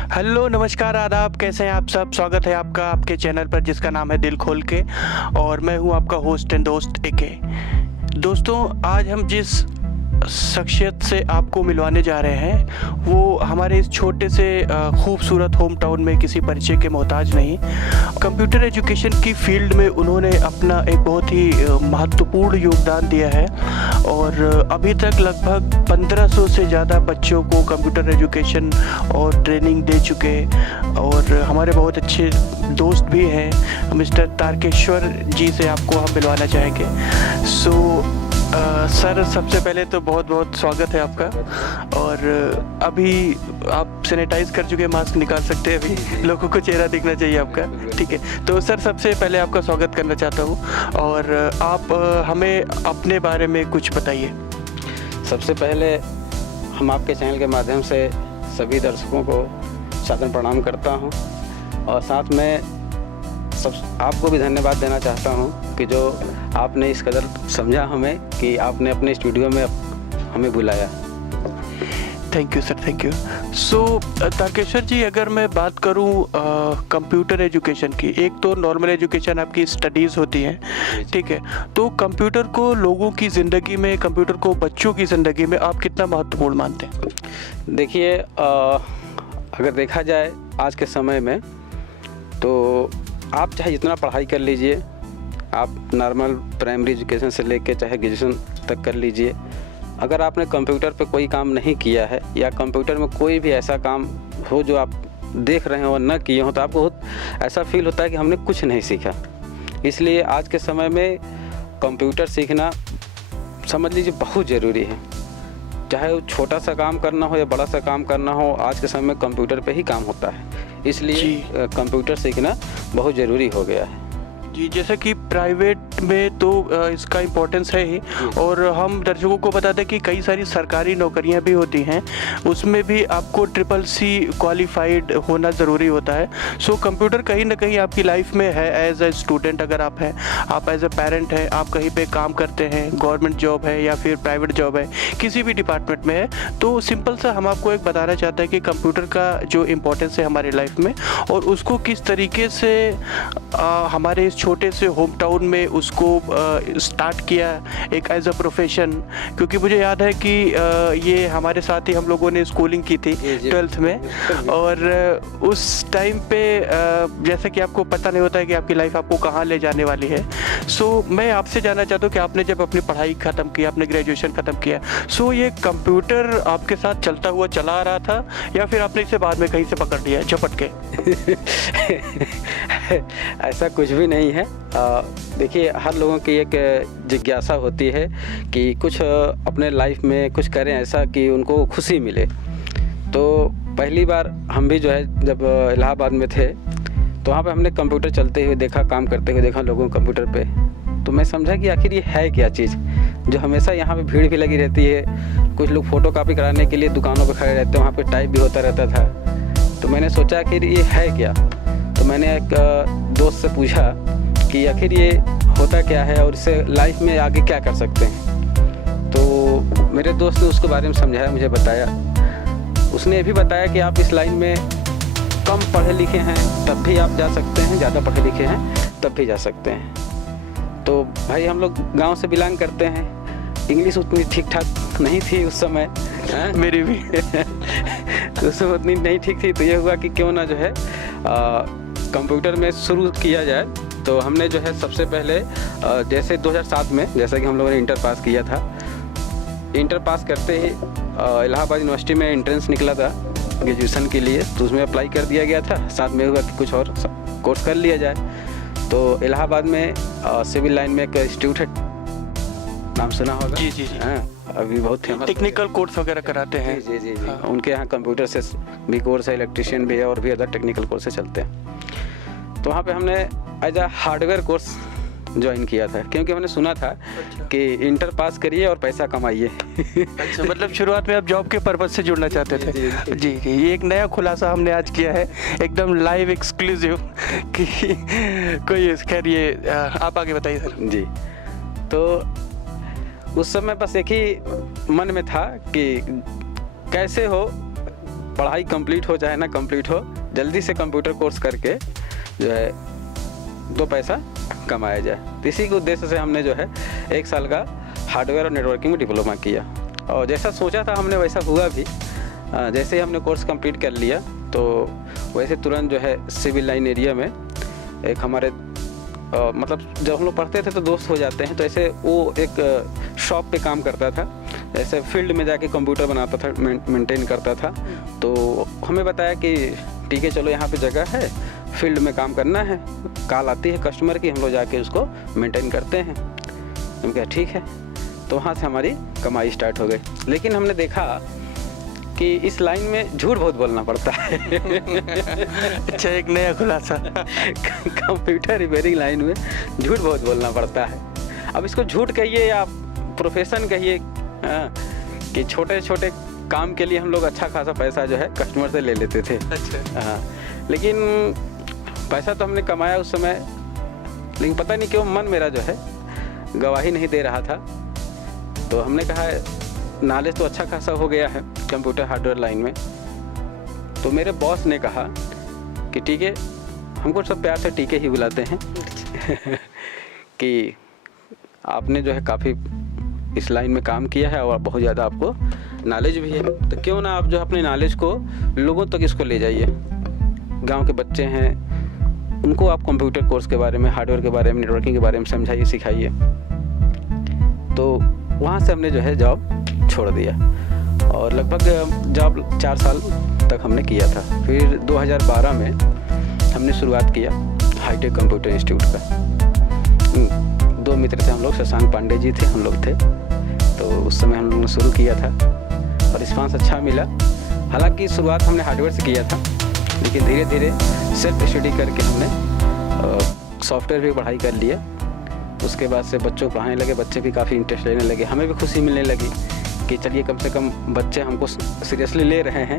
Hello, नमस्कार, आदाब। कैसे हैं आप सब? स्वागत है आपका आपके चैनल पर जिसका नाम है दिल खोल के। और मैं हूं आपका होस्ट एंड दोस्त एके। दोस्तों, आज हम जिस शख्सियत से आपको मिलवाने जा रहे हैं वो हमारे इस छोटे से खूबसूरत होम टाउन में किसी परिचय के मोहताज नहीं। कंप्यूटर एजुकेशन की फील्ड में उन्होंने अपना एक बहुत ही महत्वपूर्ण योगदान दिया है और अभी तक लगभग 1500 से ज़्यादा बच्चों को कंप्यूटर एजुकेशन और ट्रेनिंग दे चुके। और हमारे बहुत अच्छे दोस्त भी हैं, मिस्टर तारकेश्वर जी से आपको हम मिलवाना चाहेंगे। सर, सबसे पहले तो बहुत बहुत स्वागत है आपका। और अभी आप सैनिटाइज कर चुके, मास्क निकाल सकते हैं, अभी लोगों को चेहरा दिखना चाहिए आपका। ठीक है, तो सर सबसे पहले आपका स्वागत करना चाहता हूँ और आप हमें अपने बारे में कुछ बताइए। सबसे पहले हम आपके चैनल के माध्यम से सभी दर्शकों को सादर प्रणाम करता हूँ और साथ में आपको भी धन्यवाद देना चाहता हूँ कि जो आपने इस कदर समझा हमें कि आपने अपने स्टूडियो में हमें बुलाया। Thank you sir, thank you. Tarkeshwar ji, अगर मैं बात करूं कंप्यूटर एजुकेशन की, एक तो नॉर्मल एजुकेशन आपकी स्टडीज़ होती हैं, ठीक है, तो कंप्यूटर को लोगों की ज़िंदगी में, कंप्यूटर को बच्चों की ज़िंदगी में आप कितना महत्वपूर्ण मानते हैं? देखिए, अगर देखा जाए आज के समय में तो आप चाहे जितना पढ़ाई कर लीजिए, आप नॉर्मल प्राइमरी एजुकेशन से लेकर चाहे ग्रेजुएशन तक कर लीजिए, अगर आपने कंप्यूटर पे कोई काम नहीं किया है या कंप्यूटर में कोई भी ऐसा काम हो जो आप देख रहे हो और न किए हो, तो आपको बहुत ऐसा फील होता है कि हमने कुछ नहीं सीखा। इसलिए आज के समय में कंप्यूटर सीखना समझ लीजिए बहुत ज़रूरी है। चाहे वो छोटा सा काम करना हो या बड़ा सा काम करना हो, आज के समय में कंप्यूटर पे ही काम होता है। इसलिए कंप्यूटर सीखना बहुत ज़रूरी हो गया है जी। जैसे कि प्राइवेट में तो इसका इम्पोर्टेंस है ही, और हम दर्शकों को बता दें कि कई सारी सरकारी नौकरियां भी होती हैं, उसमें भी आपको CCC क्वालिफाइड होना ज़रूरी होता है। सो कंप्यूटर कहीं ना कहीं आपकी लाइफ में है। एज ए स्टूडेंट अगर आप हैं, आप एज ए पेरेंट हैं, आप कहीं पे काम करते हैं, गवर्नमेंट जॉब है या फिर प्राइवेट जॉब है, किसी भी डिपार्टमेंट में है, तो सिंपल सा हम आपको एक बताना चाहते हैं कि कंप्यूटर का जो इम्पोर्टेंस है हमारी लाइफ में, और उसको किस तरीके से हमारे इस छोटे से होम टाउन में उसको स्टार्ट किया एक एज अ प्रोफेशन। क्योंकि मुझे याद है कि ये हमारे साथ ही हम लोगों ने स्कूलिंग की थी 12th में, और उस टाइम पे जैसे कि आपको पता नहीं होता है कि आपकी लाइफ आपको कहाँ ले जाने वाली है। मैं आपसे जानना चाहता हूँ कि आपने जब अपनी पढ़ाई ख़त्म की, आपने ग्रेजुएशन ख़त्म किया, ये कंप्यूटर आपके साथ चलता हुआ चला आ रहा था या फिर आपने इसे बाद में कहीं से पकड़ लिया झपट के? ऐसा कुछ भी नहीं है। देखिए, हर लोगों की एक जिज्ञासा होती है कि कुछ अपने लाइफ में कुछ करें ऐसा कि उनको खुशी मिले। तो पहली बार हम भी जो है जब इलाहाबाद में थे तो वहाँ पे हमने कंप्यूटर चलते हुए देखा, काम करते हुए देखा लोगों को कंप्यूटर पे। तो मैं समझा कि आखिर ये है क्या चीज़ जो हमेशा यहाँ पे भीड़ भी लगी रहती है। कुछ लोग फ़ोटो कापी कराने के लिए दुकानों पर खड़े रहते हैं, वहाँ पर टाइप भी होता रहता था। तो मैंने सोचा आखिर ये है क्या। तो मैंने एक दोस्त से पूछा कि आखिर ये होता क्या है और इससे लाइफ में आगे क्या कर सकते हैं। तो मेरे दोस्त ने उसके बारे में समझाया, मुझे बताया। उसने ये भी बताया कि आप इस लाइन में कम पढ़े लिखे हैं तब भी आप जा सकते हैं, ज़्यादा पढ़े लिखे हैं तब भी जा सकते हैं। तो भाई, हम लोग गांव से बिलोंग करते हैं, इंग्लिश उतनी ठीक ठाक नहीं थी उस समय, मेरी भी तो उस समय उतनी नहीं ठीक थी। तो ये हुआ कि क्यों ना जो है कंप्यूटर में शुरू किया जाए। तो हमने जो है सबसे पहले जैसे 2007 में, जैसा कि हम लोगों ने इंटर पास किया था, इंटर पास करते ही इलाहाबाद यूनिवर्सिटी में एंट्रेंस निकला था ग्रेजुएशन के लिए, तो उसमें अप्लाई कर दिया गया था। साथ में हुआ कि कुछ और कोर्स कर लिया जाए। तो इलाहाबाद में सिविल लाइन में एक इंस्टीट्यूट है, नाम सुना होगा? जी जी जी। हाँ, अभी बहुत फेमस, टेक्निकल कोर्स वगैरह कराते हैं। जी जी जी। हाँ। उनके यहाँ कंप्यूटर से भी कोर्स है, इलेक्ट्रिशियन भी है और भी अदर टेक्निकल कोर्सेज चलते हैं। तो वहाँ पे हमने as a hardware course join किया था, क्योंकि हमने सुना था कि इंटर पास करिए और पैसा कमाइए। अच्छा, मतलब शुरुआत में आप जॉब के पर्पज से जुड़ना चाहते थे? जी जी, ये एक नया खुलासा हमने आज किया है, एकदम लाइव एक्सक्लूसिव कि कोई, खैर ये आप आगे बताइए सर। जी, तो उस समय बस एक ही मन में था कि कैसे हो पढ़ाई कंप्लीट हो चाहे ना कंप्लीट हो, जल्दी से कंप्यूटर कोर्स करके जो है 2 पैसा कमाया जाए। तो इसी के उद्देश्य से हमने जो है 1 साल का हार्डवेयर और नेटवर्किंग में डिप्लोमा किया, और जैसा सोचा था हमने वैसा हुआ भी। जैसे ही हमने कोर्स कंप्लीट कर लिया तो वैसे तुरंत जो है सिविल लाइन एरिया में एक हमारे मतलब जब हम लोग पढ़ते थे तो दोस्त हो जाते हैं, तो ऐसे वो एक शॉप पे काम करता था, ऐसे फील्ड में जाके कंप्यूटर बनाता था, मेंटेन करता था। तो हमें बताया कि ठीक है चलो यहाँ पे जगह है, फील्ड में काम करना है, कॉल आती है कस्टमर की, हम लोग जाके उसको मेंटेन करते हैं। हम कहा ठीक है, तो वहाँ से हमारी कमाई स्टार्ट हो गई। लेकिन हमने देखा कि इस लाइन में झूठ बहुत बोलना पड़ता है। अच्छा, एक नया खुलासा। कंप्यूटर रिपेयरिंग लाइन में झूठ बहुत बोलना पड़ता है। अब इसको झूठ कहिए या प्रोफेशन कहिए, कि छोटे छोटे काम के लिए हम लोग अच्छा खासा पैसा जो है कस्टमर से ले लेते थे। अच्छा। हाँ, लेकिन पैसा तो हमने कमाया उस समय, लेकिन पता नहीं क्यों मन मेरा जो है गवाही नहीं दे रहा था। तो हमने कहा नॉलेज तो अच्छा खासा हो गया है कंप्यूटर हार्डवेयर लाइन में। तो मेरे बॉस ने कहा कि ठीक है, हमको सब प्यार से टीके ही बुलाते हैं कि आपने जो है काफ़ी इस लाइन में काम किया है और बहुत ज़्यादा आपको नॉलेज भी है, तो क्यों ना आप जो अपने नॉलेज को लोगों तक इसको ले जाइए। गांव के बच्चे हैं, उनको आप कंप्यूटर कोर्स के बारे में, हार्डवेयर के बारे में, नेटवर्किंग के बारे में समझाइए, सिखाइए। तो वहाँ से हमने जो है जॉब छोड़ दिया, और लगभग जॉब 4 साल तक हमने किया था। फिर 2012 में हमने शुरुआत किया हाईटेक कंप्यूटर इंस्टीट्यूट का। 2 मित्र थे हम लोग, शशांक पांडे जी थे, हम लोग थे। तो उस समय हम लोगों ने शुरू किया था और रिस्पांस अच्छा मिला। हालांकि शुरुआत हमने हार्डवेयर से किया था, लेकिन धीरे धीरे सेल्फ स्टडी करके हमने सॉफ्टवेयर भी पढ़ाई कर लिया। उसके बाद से बच्चों को पढ़ाने लगे, बच्चे भी काफ़ी इंटरेस्ट लेने लगे, हमें भी खुशी मिलने लगी कि चलिए कम से कम बच्चे हमको सीरियसली ले रहे हैं,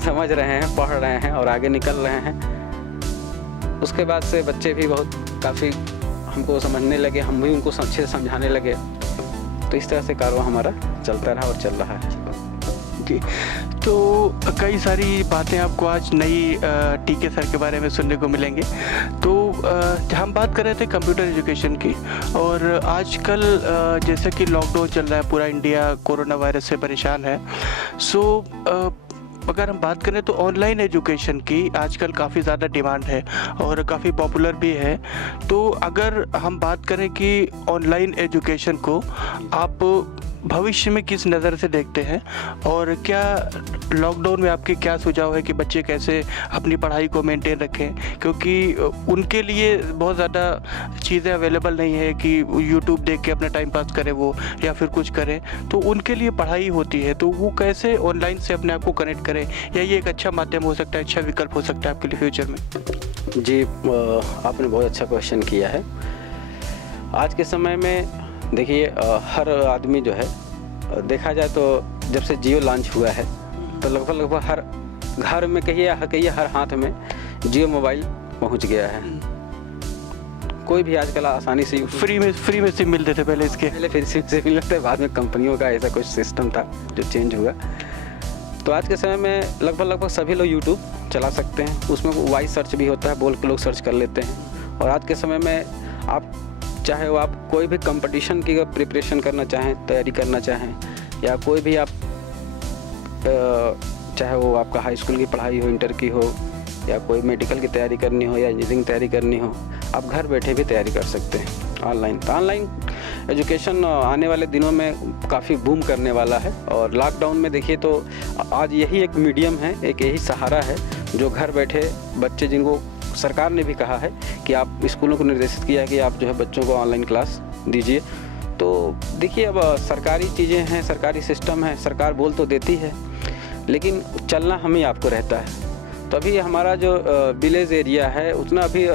समझ रहे हैं, पढ़ रहे हैं और आगे निकल रहे हैं। उसके बाद से बच्चे भी बहुत काफ़ी हमको समझने लगे, हम भी उनको अच्छे से समझाने लगे। तो इस तरह से कारवां हमारा चलता रहा और चल रहा है जी। तो कई सारी बातें आपको आज नई टीके सर के बारे में सुनने को मिलेंगे। तो हम बात कर रहे थे कंप्यूटर एजुकेशन की, और आजकल जैसे कि लॉकडाउन चल रहा है, पूरा इंडिया कोरोना वायरस से परेशान है। सो अगर हम बात करें तो ऑनलाइन एजुकेशन की आजकल काफ़ी ज़्यादा डिमांड है और काफ़ी पॉपुलर भी है। तो अगर हम बात करें कि ऑनलाइन एजुकेशन को आप भविष्य में किस नज़र से देखते हैं, और क्या लॉकडाउन में आपके क्या सुझाव है कि बच्चे कैसे अपनी पढ़ाई को मेंटेन रखें, क्योंकि उनके लिए बहुत ज़्यादा चीज़ें अवेलेबल नहीं है कि यूट्यूब देख के अपना टाइम पास करें वो, या फिर कुछ करें। तो उनके लिए पढ़ाई होती है, तो वो कैसे ऑनलाइन से अपने आप को कनेक्ट करें, या ये एक अच्छा माध्यम हो सकता है, अच्छा विकल्प हो सकता है आपके लिए फ्यूचर में? जी, आपने बहुत अच्छा क्वेश्चन किया है। आज के समय में देखिए हर आदमी जो है, देखा जाए तो जब से जियो लॉन्च हुआ है तो लगभग हर घर में कहिए हर हाथ में जियो मोबाइल पहुंच गया है। कोई भी आजकल आसानी से फ्री में सिम मिलते थे पहले, इसके पहले फिर सिम से मिलते थे, बाद में कंपनियों का ऐसा कुछ सिस्टम था जो चेंज हुआ। तो आज के समय में लगभग सभी लोग यूट्यूब चला सकते हैं, उसमें वॉइस सर्च भी होता है, बोल के लोग सर्च कर लेते हैं। और आज के समय में आप चाहे वो आप कोई भी कंपटीशन की प्रिपरेशन करना चाहें, तैयारी करना चाहें, या कोई भी आप चाहे वो आपका हाई स्कूल की पढ़ाई हो, इंटर की हो, या कोई मेडिकल की तैयारी करनी हो या इंजीनियरिंग तैयारी करनी हो, आप घर बैठे भी तैयारी कर सकते हैं ऑनलाइन। तो ऑनलाइन एजुकेशन आने वाले दिनों में काफ़ी बूम करने वाला है। और लॉकडाउन में देखिए तो आज यही एक मीडियम है, एक यही सहारा है जो घर बैठे बच्चे, जिनको सरकार ने भी कहा है कि आप स्कूलों को निर्देशित किया है कि आप जो है बच्चों को ऑनलाइन क्लास दीजिए। तो देखिए अब सरकारी चीज़ें हैं, सरकारी सिस्टम है, सरकार बोल तो देती है, लेकिन चलना हम ही आपको रहता है। तो अभी हमारा जो विलेज एरिया है उतना अभी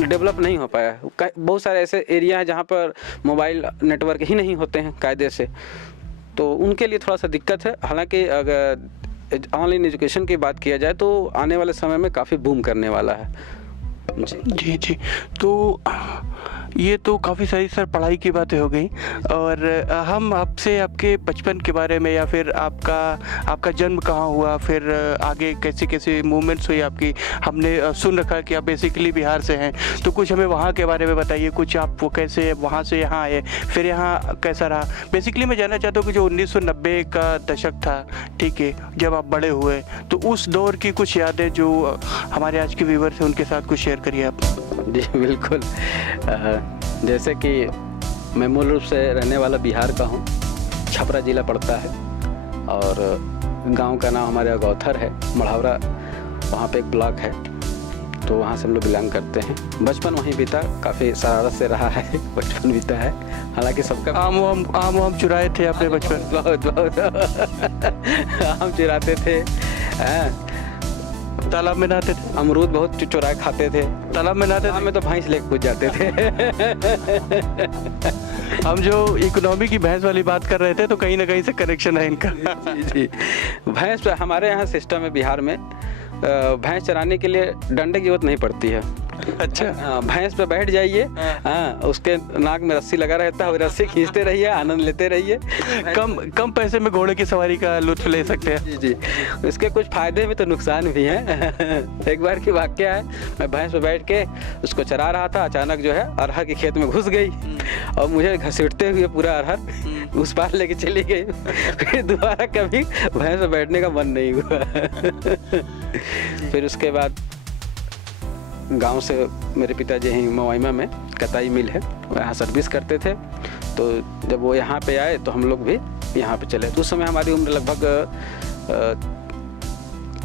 डेवलप नहीं हो पाया है। बहुत सारे ऐसे एरिया हैं जहाँ पर मोबाइल नेटवर्क ही नहीं होते हैं कायदे से, तो उनके लिए थोड़ा सा दिक्कत है। हालांकि अगर ऑनलाइन एजुकेशन की बात किया जाए तो आने वाले समय में काफ़ी बूम करने वाला है। जी। तो ये तो काफ़ी सारी सर पढ़ाई की बातें हो गई, और हम आपसे आपके बचपन के बारे में, या फिर आपका जन्म कहाँ हुआ, फिर आगे कैसी कैसी मूवमेंट्स हुई आपकी। हमने सुन रखा कि आप बेसिकली बिहार से हैं, तो कुछ हमें वहाँ के बारे में बताइए। कुछ आप वो कैसे वहाँ से यहाँ आए, फिर यहाँ कैसा रहा। बेसिकली मैं जानना चाहता हूँ कि जो 1990 का दशक था, ठीक है, जब आप बड़े हुए, तो उस दौर की कुछ यादें जो हमारे आज के व्यूअर्स हैं उनके साथ कुछ शेयर करिए आप। जी बिल्कुल। जैसे कि मैं मूल रूप से रहने वाला बिहार का हूँ, छपरा ज़िला पड़ता है, और गांव का नाम हमारे गौथर है, मढ़ावरा, वहाँ पे एक ब्लॉक है, तो वहाँ से हम लोग बिलोंग करते हैं। बचपन वहीं बीता, काफ़ी शरारत से रहा है, बचपन बीता है। हालांकि सबका आम चुराए थे आपने बचपन? बहुत आम चुराते थे, तालाब में नहाते थे? अमरूद बहुत चुरा खाते थे। तालाब में नहाते थे? में तो भैंस लेके कूद जाते थे। हम जो इकोनॉमी की भैंस वाली बात कर रहे थे, तो कहीं ना कहीं से कनेक्शन है इनका। जी, भैंस हमारे यहाँ सिस्टम है बिहार में, भैंस चराने के लिए डंडे की जरूरत नहीं पड़ती है। अच्छा। हाँ, भैंस पे बैठ जाइए, हाँ, उसके नाक में रस्सी लगा रहता है, रस्सी खींचते रहिए, आनंद लेते रहिए। कम पैसे में घोड़े की सवारी का लुत्फ ले सकते हैं। जी जी, इसके कुछ फायदे भी तो नुकसान भी हैं। एक बार की वाकया है, मैं भैंस पे बैठ के उसको चरा रहा था, अचानक जो है अरहर के खेत में घुस गई, और मुझे घसीटते हुए पूरा अरहर उस पार लेके चली गई। फिर दोबारा कभी भैंस पे बैठने का मन नहीं हुआ। फिर उसके बाद गांव से मेरे पिताजी यहीं मोवाइमा में कताई मिल है, वहाँ सर्विस करते थे। तो जब वो यहाँ पे आए तो हम लोग भी यहाँ पे चले। तो उस समय हमारी उम्र लगभग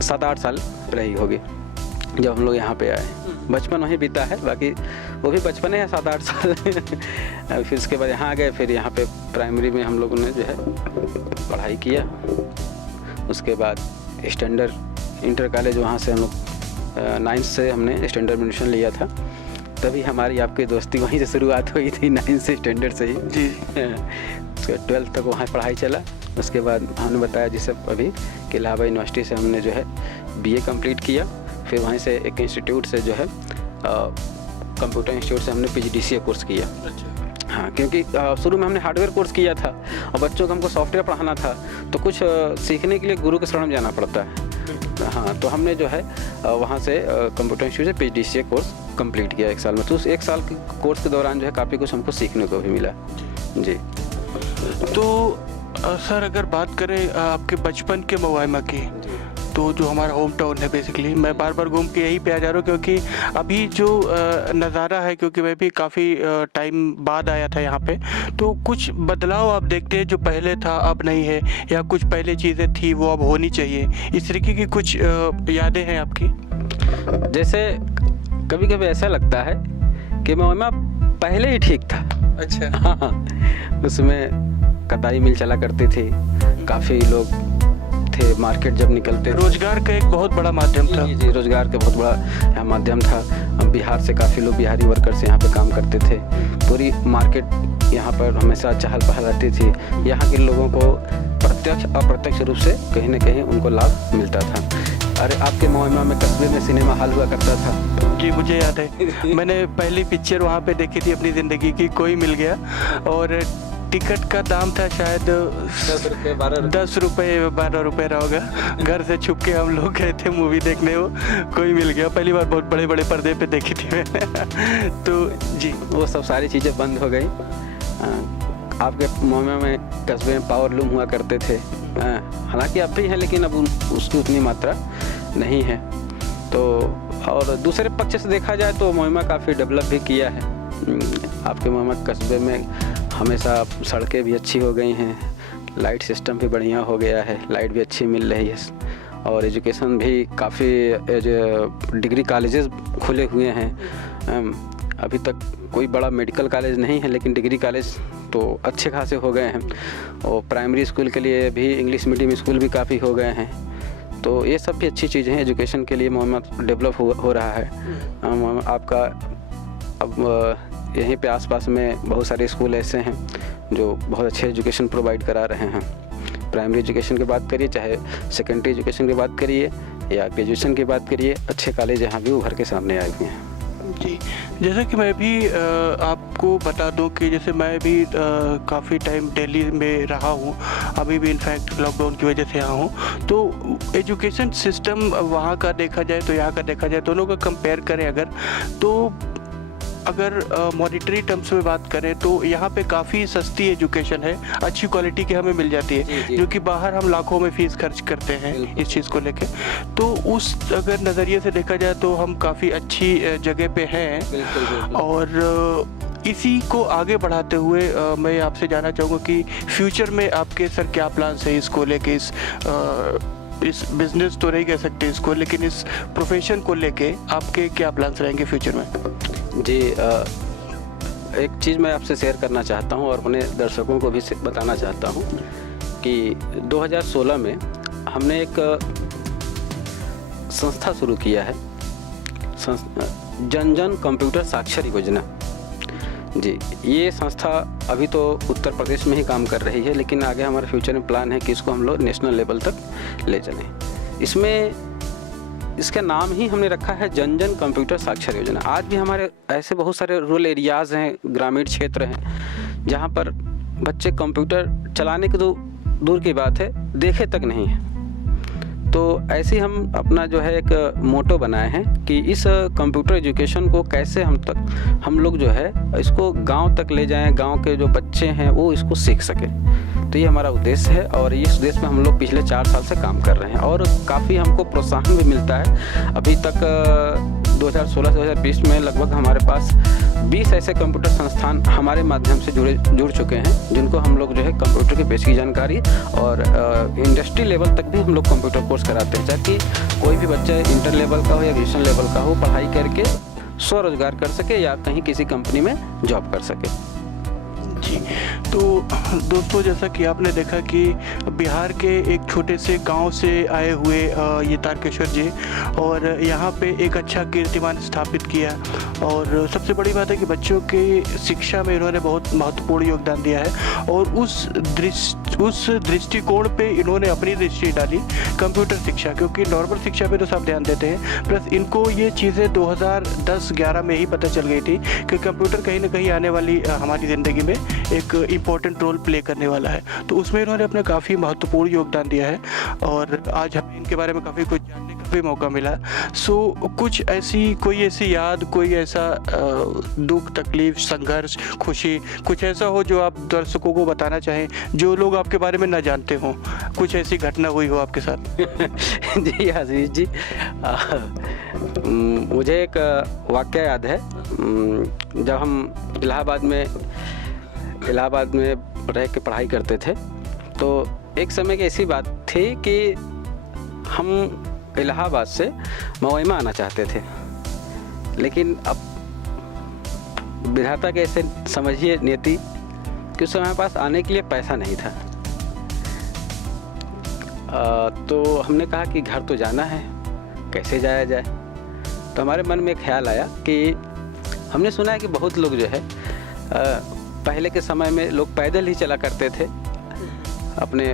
7-8 साल रही होगी जब हम लोग यहाँ पे आए। बचपन वहीं बीता है, बाकी वो भी बचपन है 7-8 साल। फिर उसके बाद यहाँ आ गए, फिर यहाँ पे प्राइमरी में हम लोगों ने जो है पढ़ाई किया। उसके बाद स्टैंडर्ड इंटर कॉलेज, वहाँ से हम लोग 9th से हमने स्टैंडर्ड में एडमिशन लिया था। तभी हमारी आपकी दोस्ती वहीं से शुरुआत हुई थी, 9th से स्टैंडर्ड से ही। जी। उसके 12th तक वहाँ पढ़ाई चला। उसके बाद हमने बताया जिसे अभी कि इलाहाबाद यूनिवर्सिटी से हमने जो है BA कंप्लीट किया। फिर वहीं से एक इंस्टीट्यूट से जो है कंप्यूटर इंस्टीट्यूट से हमने PGDCA कोर्स किया। अच्छा। हाँ, क्योंकि शुरू में हमने हार्डवेयर कोर्स किया था और बच्चों को हमको सॉफ्टवेयर पढ़ाना था, तो कुछ सीखने के लिए गुरु के शरण में जाना पड़ता है। हाँ, तो हमने जो है वहाँ से कंप्यूटर इंस्टीट्यूट से PGDCA कोर्स कंप्लीट किया 1 साल में। तो उस 1 साल के कोर्स के दौरान जो है काफ़ी कुछ हमको सीखने को भी मिला। जी। तो सर अगर बात करें आपके बचपन के मोवाइमा की, तो जो हमारा होम टाउन है, बेसिकली मैं बार बार घूम के यहीं पे आ जा रहा हूँ, क्योंकि अभी जो नज़ारा है, क्योंकि मैं भी काफ़ी टाइम बाद आया था यहाँ पे, तो कुछ बदलाव आप देखते हैं जो पहले था अब नहीं है, या कुछ पहले चीज़ें थी वो अब होनी चाहिए, इस तरीके की कुछ यादें हैं आपकी? जैसे कभी कभी ऐसा लगता है कि मोवाइमा पहले ही ठीक था। अच्छा। हाँ, उसमें कताई मिल चला करती थी, काफ़ी लोग थे, मार्केट जब निकलते, रोजगार का एक बहुत बड़ा माध्यम था। जी, रोजगार का बहुत बड़ा माध्यम था। बिहार से काफ़ी लोग, बिहारी वर्कर्स यहाँ पे काम करते थे। पूरी मार्केट यहाँ पर हमेशा चहल पहल रहती थी। यहाँ के लोगों को प्रत्यक्ष अप्रत्यक्ष रूप से कहीं ना कहीं उनको लाभ मिलता था। अरे आपके मोवाइमा में कस्बे में सिनेमा हॉल हुआ करता था? जी, मुझे याद है। मैंने पहली पिक्चर वहाँ पे देखी थी अपनी ज़िंदगी की, कोई मिल गया, और टिकट का दाम था शायद 10 रुपये 12 रुपये रहा होगा। घर से छुप के हम लोग गए थे मूवी देखने, वो कोई मिल गया। पहली बार बहुत बड़े बड़े पर्दे पे देखी थी मैंने। तो जी, वो सब सारी चीज़ें बंद हो गई। आपके मोवाइमा में कस्बे में पावर लूम हुआ करते थे, हालांकि अब भी हैं, लेकिन अब उसकी उतनी मात्रा नहीं है। तो और दूसरे पक्ष से देखा जाए तो मोवाइमा काफ़ी डेवलप भी किया है। आपके मोवाइमा कस्बे में हमेशा सड़कें भी अच्छी हो गई हैं, लाइट सिस्टम भी बढ़िया हो गया है, लाइट भी अच्छी मिल रही है, और एजुकेशन भी काफ़ी डिग्री कॉलेजेस खुले हुए हैं। अभी तक कोई बड़ा मेडिकल कॉलेज नहीं है, लेकिन डिग्री कॉलेज तो अच्छे खासे हो गए हैं, और प्राइमरी स्कूल के लिए भी इंग्लिश मीडियम स्कूल भी काफ़ी हो गए हैं। तो ये सब भी अच्छी चीज़ें हैं। एजुकेशन के लिए मोवाइमा डेवलप हो रहा है। आपका अब यहीं पे आसपास में बहुत सारे स्कूल ऐसे हैं जो बहुत अच्छे एजुकेशन प्रोवाइड करा रहे हैं। प्राइमरी एजुकेशन की बात करिए, चाहे सेकेंडरी एजुकेशन की बात करिए या ग्रेजुएशन की बात करिए, अच्छे कॉलेज यहाँ भी उभर के सामने आए हुए हैं। जी, जैसा कि मैं भी आपको बता दूं कि जैसे मैं भी काफ़ी टाइम दिल्ली में रहा हूं, अभी भी इनफैक्ट लॉकडाउन की वजह से यहाँ हूं। तो एजुकेशन सिस्टम वहाँ का देखा जाए तो यहाँ का देखा जाए, दोनों का कंपेयर करें अगर मॉनेटरी टर्म्स में बात करें तो यहाँ पे काफ़ी सस्ती एजुकेशन है, अच्छी क्वालिटी की हमें मिल जाती है, जो कि बाहर हम लाखों में फ़ीस खर्च करते हैं इस चीज़ को लेके। तो उस अगर नज़रिए से देखा जाए तो हम काफ़ी अच्छी जगह पे हैं। और इसी को आगे बढ़ाते हुए मैं आपसे जानना चाहूँगा कि फ्यूचर में आपके सर क्या प्लान्स है इसको लेके, इस बिज़नेस तो नहीं कह सकते इसको, लेकिन इस प्रोफेशन को लेके आपके क्या प्लान्स रहेंगे फ्यूचर में? जी, एक चीज़ मैं आपसे शेयर करना चाहता हूँ और अपने दर्शकों को भी बताना चाहता हूँ कि 2016 में हमने एक संस्था शुरू किया है, जन जन कंप्यूटर साक्षर योजना। जी, ये संस्था अभी तो उत्तर प्रदेश में ही काम कर रही है, लेकिन आगे हमारे फ्यूचर में प्लान है कि इसको हम लोग नेशनल लेवल तक ले चलें। इसमें इसका नाम ही हमने रखा है जन जन कंप्यूटर साक्षर योजना। आज भी हमारे ऐसे बहुत सारे रूरल एरियाज़ हैं, ग्रामीण क्षेत्र हैं, जहाँ पर बच्चे कंप्यूटर चलाने की तो दूर की बात है, देखे तक नहीं है। तो ऐसे हम अपना जो है एक मोटो बनाए हैं कि इस कंप्यूटर एजुकेशन को कैसे हम लोग जो है इसको गांव तक ले जाएं, गांव के जो बच्चे हैं वो इसको सीख सकें। तो ये हमारा उद्देश्य है और इस उद्देश्य में हम लोग पिछले 4 साल से काम कर रहे हैं और काफ़ी हमको प्रोत्साहन भी मिलता है। अभी तक 2016-2020 में लगभग हमारे पास 20 ऐसे कंप्यूटर संस्थान हमारे माध्यम से जुड़ चुके हैं, जिनको हम लोग जो है कंप्यूटर की बेसिक जानकारी और इंडस्ट्री लेवल तक भी हम लोग कंप्यूटर कोर्स कराते हैं, ताकि कोई भी बच्चा इंटर लेवल का हो या ग्रेजुएशन लेवल का हो, पढ़ाई करके स्वरोजगार कर सके या कहीं किसी कंपनी में जॉब कर सके। जी, तो दोस्तों जैसा कि आपने देखा कि बिहार के एक छोटे से गांव से आए हुए ये तारकेश्वर जी और यहाँ पे एक अच्छा कीर्तिमान स्थापित किया। और सबसे बड़ी बात है कि बच्चों की शिक्षा में इन्होंने बहुत महत्वपूर्ण योगदान दिया है और उस दृष्टिकोण पे इन्होंने अपनी दृष्टि डाली कंप्यूटर शिक्षा, क्योंकि नॉर्मल शिक्षा पे तो सब ध्यान देते हैं, प्लस इनको ये चीज़ें 2010-11 में ही पता चल गई थी कि कंप्यूटर कहीं ना कहीं आने वाली हमारी ज़िंदगी में एक इम्पॉर्टेंट रोल प्ले करने वाला है। तो उसमें इन्होंने अपना काफ़ी महत्वपूर्ण योगदान दिया है और आज हमें इनके बारे में काफ़ी कुछ जानने का भी मौका मिला। सो कोई ऐसी याद, कोई ऐसा दुख, तकलीफ, संघर्ष, खुशी, कुछ ऐसा हो जो आप दर्शकों को बताना चाहें, जो लोग आपके बारे में ना जानते हों, कुछ ऐसी घटना हुई हो आपके साथ? जी आशीष जी, मुझे एक वाक़या याद है। जब हम इलाहाबाद में रह के पढ़ाई करते थे, तो एक समय की ऐसी बात थी कि हम इलाहाबाद से मवैमा आना चाहते थे, लेकिन अब विधाता के ऐसे समझिए नीति कि उस समय हमारे पास आने के लिए पैसा नहीं था। तो हमने कहा कि घर तो जाना है, कैसे जाया जाए। तो हमारे मन में एक ख्याल आया कि हमने सुना है कि बहुत लोग जो है पहले के समय में लोग पैदल ही चला करते थे। अपने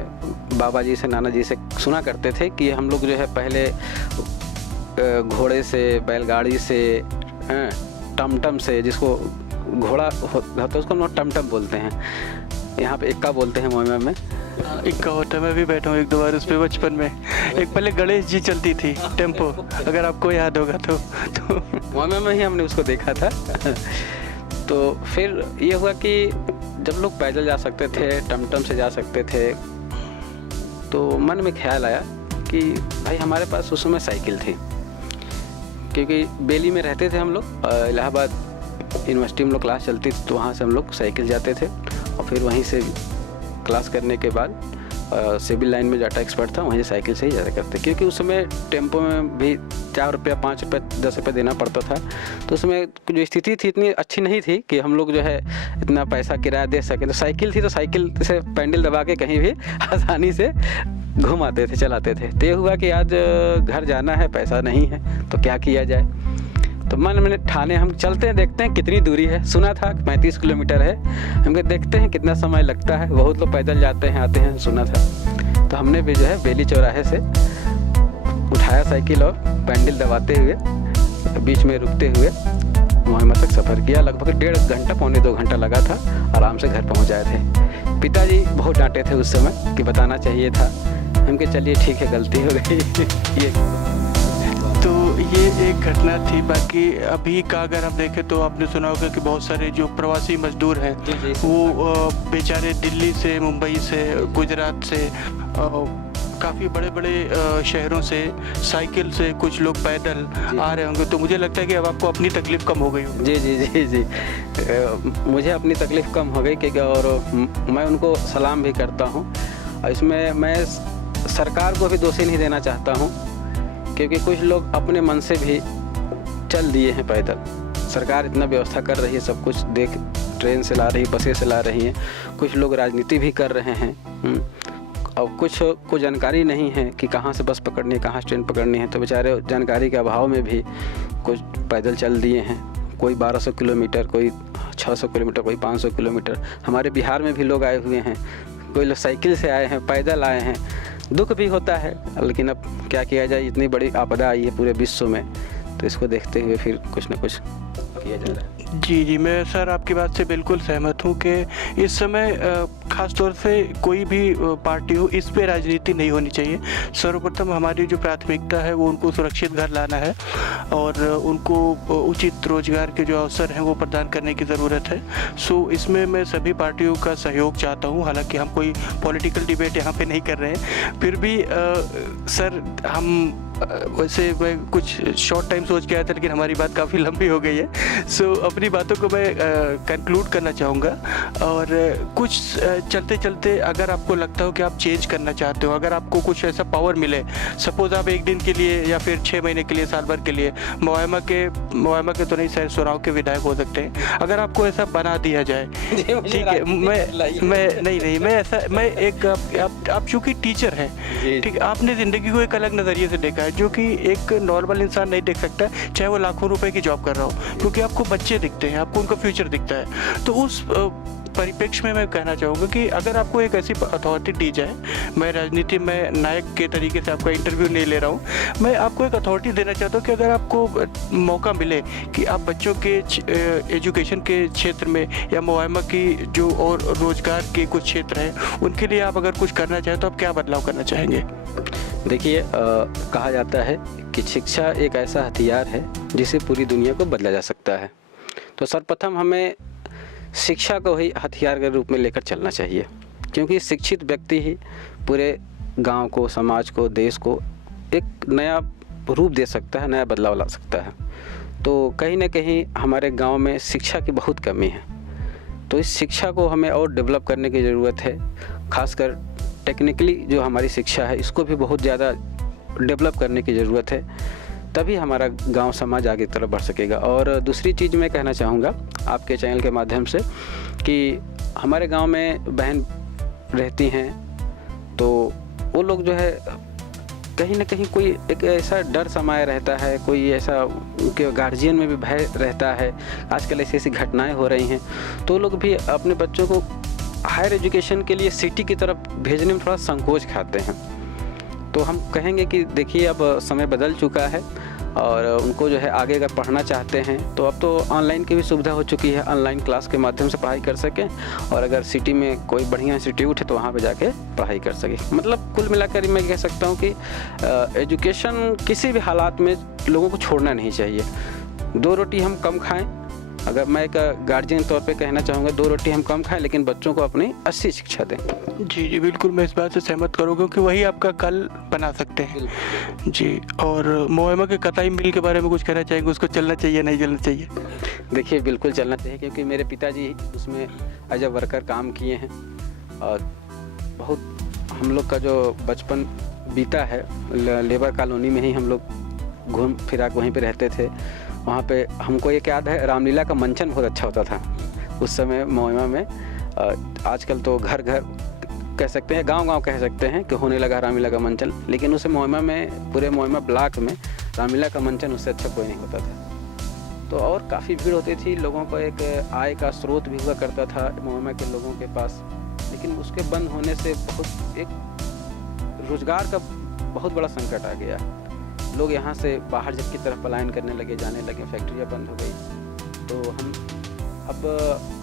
बाबा जी से, नाना जी से सुना करते थे कि हम लोग जो है पहले घोड़े से, बैलगाड़ी से, टमटम से, जिसको घोड़ा होता है उसको हम लोग टमटम बोलते हैं, यहाँ पे इक्का बोलते हैं मोहम्मद में। इक्का होता है, मैं भी बैठा हूँ एक दो बार उस पर बचपन में। एक पहले गणेश जी चलती थी टेम्पो, अगर आपको याद होगा तो मोहम्मद में ही हमने उसको देखा था। तो फिर ये हुआ कि जब लोग पैदल जा सकते थे, टमटम से जा सकते थे, तो मन में ख्याल आया कि भाई हमारे पास उस समय साइकिल थी, क्योंकि बेली में रहते थे हम लोग। इलाहाबाद यूनिवर्सिटी में लोग क्लास चलती थी, तो वहाँ से हम लोग साइकिल जाते थे और फिर वहीं से क्लास करने के बाद सिविल लाइन में डाटा एक्सपर्ट था, वहीं साइकिल से ही जाया करते, क्योंकि उस समय टेम्पो में भी 4 रुपया, 5 रुपया, 10 रुपये देना पड़ता था। तो उसमें जो स्थिति थी इतनी अच्छी नहीं थी कि हम लोग जो है इतना पैसा किराया दे सके। तो साइकिल थी, तो साइकिल से पैडल दबा के कहीं भी आसानी से घूम आते थे, चलाते थे। तो ये हुआ कि आज घर जाना है, पैसा नहीं है, तो क्या किया जाए। तो मन मैंने ठाने, हम चलते हैं, देखते हैं कितनी दूरी है। सुना था 35 किलोमीटर है, हम कहे देखते हैं कितना समय लगता है, बहुत लोग पैदल जाते हैं, आते हैं, सुना था। तो हमने भी जो है बेली चौराहे से उठाया साइकिल और पैडल दबाते हुए, बीच में रुकते हुए मोहम्मद तक सफ़र किया। लगभग 1.5 घंटा, पौने 2 घंटा लगा था, आराम से घर पहुंच आए थे। पिताजी बहुत डांटे थे उस समय कि बताना चाहिए था। हम कहे चलिए ठीक है, गलती हो गई। ये तो ये एक घटना थी। बाकी अभी का अगर हम देखें तो आपने सुना होगा कि बहुत सारे जो प्रवासी मजदूर हैं जी, वो बेचारे दिल्ली से, मुंबई से, गुजरात से, काफ़ी बड़े बड़े शहरों से साइकिल से, कुछ लोग पैदल आ रहे होंगे। तो मुझे लगता है कि अब आपको अपनी तकलीफ़ कम हो गई होगी। जी जी जी जी मुझे अपनी तकलीफ़ कम हो गई क्योंकि और मैं उनको सलाम भी करता हूँ। और इसमें मैं सरकार को भी दोषी नहीं देना चाहता हूँ, क्योंकि कुछ लोग अपने मन से भी चल दिए हैं पैदल। सरकार इतना व्यवस्था कर रही है, सब कुछ देख, ट्रेन से ला रही है, बसें से ला रही हैं। कुछ लोग राजनीति भी कर रहे हैं और कुछ को जानकारी नहीं है कि कहाँ से बस पकड़नी है, कहाँ से ट्रेन पकड़नी है। तो बेचारे जानकारी के अभाव में भी कुछ पैदल चल दिए हैं। कोई 1200 किलोमीटर, कोई 600 किलोमीटर, कोई 500 किलोमीटर। हमारे बिहार में भी लोग आए हुए हैं, कोई लोग साइकिल से आए हैं, पैदल आए हैं। दुख भी होता है, लेकिन अब क्या किया जाए, इतनी बड़ी आपदा आई है पूरे विश्व में, तो इसको देखते हुए फिर कुछ न कुछ किया जा रहा है। जी, मैं सर आपकी बात से बिल्कुल सहमत हूँ कि इस समय ख़ास तौर से कोई भी पार्टी हो, इस पे राजनीति नहीं होनी चाहिए। सर्वप्रथम हमारी जो प्राथमिकता है वो उनको सुरक्षित घर लाना है और उनको उचित रोजगार के जो अवसर हैं वो प्रदान करने की ज़रूरत है। सो इसमें मैं सभी पार्टियों का सहयोग चाहता हूँ। हालांकि हम कोई पॉलिटिकल डिबेट यहाँ पे नहीं कर रहे हैं, फिर भी सर हम वैसे मैं कुछ शॉर्ट टाइम सोच के आया था, लेकिन हमारी बात काफ़ी लंबी हो गई है। सो अपनी बातों को मैं कंक्लूड करना चाहूँगा। और कुछ चलते चलते अगर आपको लगता हो कि आप चेंज करना चाहते हो, अगर आपको कुछ ऐसा पावर मिले, सपोज़ आप एक दिन के लिए या फिर 6 महीने के लिए, साल भर के लिए मोहम्मा के तो नहीं, शायद सुराव के विधायक हो सकते हैं, अगर आपको ऐसा बना दिया जाए, ठीक है। मैं एक आप चूँकि टीचर हैं, ठीक है, आपने ज़िंदगी को एक अलग नज़रिए से देखा है जो कि एक नॉर्मल इंसान नहीं देख सकता, चाहे वो लाखों रुपए की जॉब कर रहा हो, क्योंकि आपको बच्चे दिखते हैं, आपको उनका फ्यूचर दिखता है। तो उस परिप्रेक्ष्य में मैं कहना चाहूँगा कि अगर आपको एक ऐसी अथॉरिटी दी जाए, मैं राजनीति में नायक के तरीके से आपका इंटरव्यू नहीं ले रहा हूँ, मैं आपको एक अथॉरिटी देना चाहता हूँ कि अगर आपको मौका मिले कि आप बच्चों के एजुकेशन के क्षेत्र में या मुआवमा की जो और रोज़गार के कुछ क्षेत्र हैं उनके लिए आप अगर कुछ करना चाहें, तो आप क्या बदलाव करना चाहेंगे? देखिए, कहा जाता है कि शिक्षा एक ऐसा हथियार है जिसे पूरी दुनिया को बदला जा सकता है। तो सर्वप्रथम हमें शिक्षा को ही हथियार के रूप में लेकर चलना चाहिए, क्योंकि शिक्षित व्यक्ति ही पूरे गांव को, समाज को, देश को एक नया रूप दे सकता है, नया बदलाव ला सकता है। तो कहीं ना कहीं हमारे गांव में शिक्षा की बहुत कमी है, तो इस शिक्षा को हमें और डेवलप करने की ज़रूरत है। खासकर टेक्निकली जो हमारी शिक्षा है, इसको भी बहुत ज़्यादा डेवलप करने की ज़रूरत है, तभी हमारा गांव समाज आगे की तरफ बढ़ सकेगा। और दूसरी चीज़ मैं कहना चाहूँगा आपके चैनल के माध्यम से कि हमारे गांव में बहन रहती हैं, तो वो लोग जो है कहीं ना कहीं कोई एक ऐसा डर समाया रहता है, कोई ऐसा उनके गार्जियन में भी भय रहता है। आजकल ऐसी ऐसी घटनाएं हो रही हैं, तो लोग भी अपने बच्चों को हायर एजुकेशन के लिए सिटी की तरफ भेजने में थोड़ा संकोच खाते हैं। तो हम कहेंगे कि देखिए, अब समय बदल चुका है और उनको जो है आगे अगर पढ़ना चाहते हैं तो अब तो ऑनलाइन की भी सुविधा हो चुकी है, ऑनलाइन क्लास के माध्यम से पढ़ाई कर सकें, और अगर सिटी में कोई बढ़िया इंस्टीट्यूट है तो वहाँ पे जाके पढ़ाई कर सकें। मतलब कुल मिलाकर मैं कह सकता हूँ कि एजुकेशन किसी भी हालात में लोगों को छोड़ना नहीं चाहिए। 2 रोटी हम कम खाएँ, अगर मैं एक गार्जियन तौर पे कहना चाहूँगा, 2 रोटी हम कम खाएं, लेकिन बच्चों को अपनी अच्छी शिक्षा दें। जी, बिल्कुल मैं इस बात से सहमत करूँगा, क्योंकि वही आपका कल बना सकते हैं। जी, और मोहम्मा के कताई मिल के बारे में कुछ कहना चाहेंगे, उसको चलना चाहिए नहीं चलना चाहिए? देखिए, बिल्कुल चलना चाहिए, क्योंकि मेरे पिताजी उसमें एज ए वर्कर काम किए हैं और बहुत हम लोग का जो बचपन बीता है लेबर कॉलोनी में ही हम लोग घूम फिरा वहीं पे रहते थे। वहाँ पे हमको एक याद है, रामलीला का मंचन बहुत अच्छा होता था उस समय मोहम्मा में। आजकल तो घर घर कह सकते हैं, गांव-गांव कह सकते हैं कि होने लगा रामलीला का मंचन, लेकिन उस मोहम्मा में, पूरे मोहम्मा ब्लॉक में रामलीला का मंचन उससे अच्छा कोई नहीं होता था। तो और काफ़ी भीड़ होती थी, लोगों को एक आय का स्रोत भी हुआ करता था मोहम्मा के लोगों के पास, लेकिन उसके बंद होने से बहुत एक रोज़गार का बहुत बड़ा संकट आ गया। लोग यहाँ से बाहर जब की तरफ पलायन करने लगे, जाने लगे, फैक्ट्रियाँ बंद हो गई। तो हम अब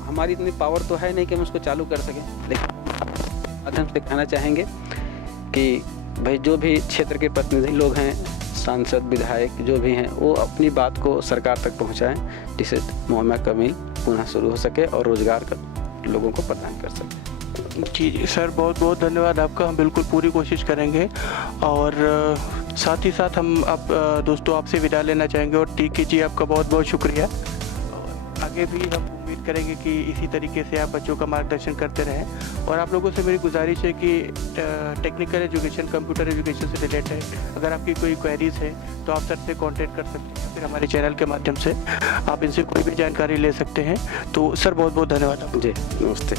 हमारी इतनी पावर तो है नहीं कि हम उसको चालू कर सकें, लेकिन माध्यम से कहना चाहेंगे कि भाई जो भी क्षेत्र के प्रतिनिधि लोग हैं, सांसद विधायक जो भी हैं, वो अपनी बात को सरकार तक पहुंचाएं, जिससे मुहम्मा का मिल पुनः शुरू हो सके और रोज़गार का लोगों को प्रदान कर सके। जी सर, बहुत बहुत धन्यवाद आपका। हम बिल्कुल पूरी कोशिश करेंगे और साथ ही साथ हम अब दोस्तों आपसे विदा लेना चाहेंगे और टीके जी आपका बहुत बहुत शुक्रिया। और आगे भी हम उम्मीद करेंगे कि इसी तरीके से आप बच्चों का मार्गदर्शन करते रहें। और आप लोगों से मेरी गुजारिश है कि टेक्निकल एजुकेशन, कंप्यूटर एजुकेशन से रिलेटेड अगर आपकी कोई क्वेरीज है तो आप सर से कांटेक्ट कर सकते हैं, फिर हमारे चैनल के माध्यम से आप इनसे कोई भी जानकारी ले सकते हैं। तो सर बहुत बहुत धन्यवाद आपका। जी नमस्ते।